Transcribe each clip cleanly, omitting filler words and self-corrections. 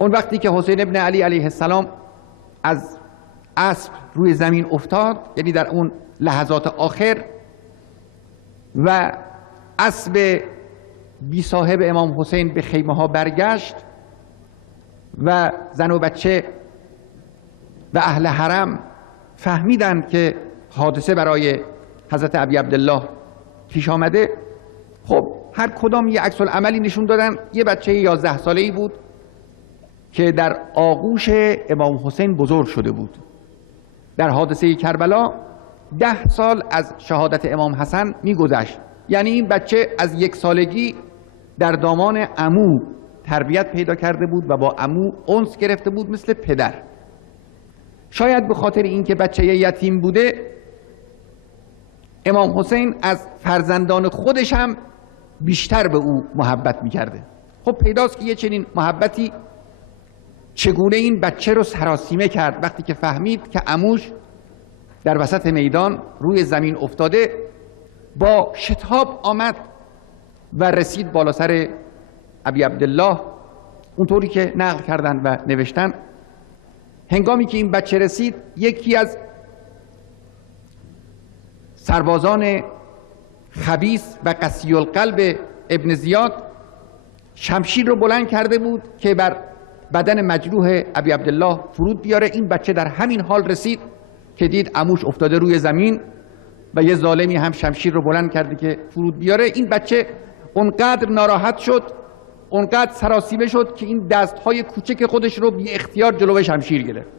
اون وقتی که حسین ابن علی علیه السلام از اسب روی زمین افتاد، یعنی در اون لحظات آخر، و اسب بی صاحب امام حسین به خیمه ها برگشت و زن و بچه و اهل حرم فهمیدن که حادثه برای حضرت ابی عبدالله پیش آمده، خب هر کدام یه عکس العملی نشون دادن. یه بچه 11 ساله‌ای بود که در آغوش امام حسین بزرگ شده بود. در حادثه کربلا 10 سال از شهادت امام حسن می‌گذشت، یعنی این بچه از 1 سالگی در دامان عمو تربیت پیدا کرده بود و با عمو انس گرفته بود مثل پدر. شاید به خاطر اینکه بچه یتیم بوده، امام حسین از فرزندان خودش هم بیشتر به او محبت می‌کرده. خب پیداست که یه چنین محبتی چگونه این بچه رو سراسیمه کرد وقتی که فهمید که عموش در وسط میدان روی زمین افتاده. با شتاب آمد و رسید بالا سر ابی عبدالله، اونطوری که نقل کردن و نوشتن. هنگامی که این بچه رسید، یکی از سربازان خبیث و قسی القلب ابن زیاد شمشیر رو بلند کرده بود که بر بدن مجروح ابی عبدالله فرود بیاره. این بچه در همین حال رسید که دید عموش افتاده روی زمین و یه ظالمی هم شمشیر رو بلند کرده که فرود بیاره. این بچه اونقدر ناراحت شد، اونقدر سراسیمه شد که این دستهای کوچک خودش رو بی اختیار جلوی شمشیر گرفت.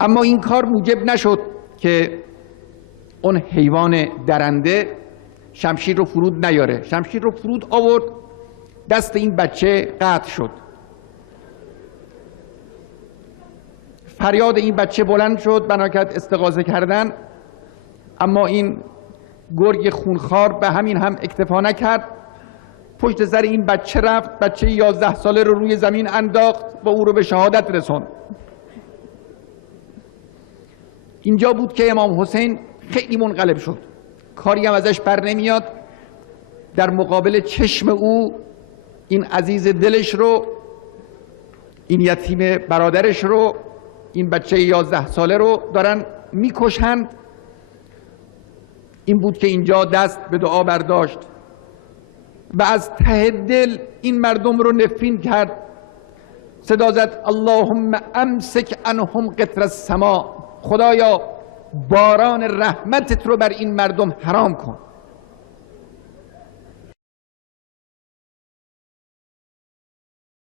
اما این کار موجب نشد که اون حیوان درنده شمشیر رو فرود نیاره. شمشیر رو فرود آورد، دست این بچه قطع شد. فریاد این بچه بلند شد، بنا کرد استغاثه کردن، اما این گرگ خونخوار به همین هم اکتفا نکرد، پشت سر این بچه رفت، بچه 11 ساله رو روی زمین انداخت و او رو به شهادت رسوند. اینجا بود که امام حسین خیلی منقلب شد، کاری هم ازش بر نمیاد. در مقابل چشم او این عزیز دلش رو، این یتیم برادرش رو، این بچه 11 ساله رو دارن میکشند. این بود که اینجا دست به دعا برداشت و از ته دل این مردم رو نفرین کرد. صدا زد اللهم امسک عنهم قطر السما، خدایا باران رحمتت رو بر این مردم حرام کن.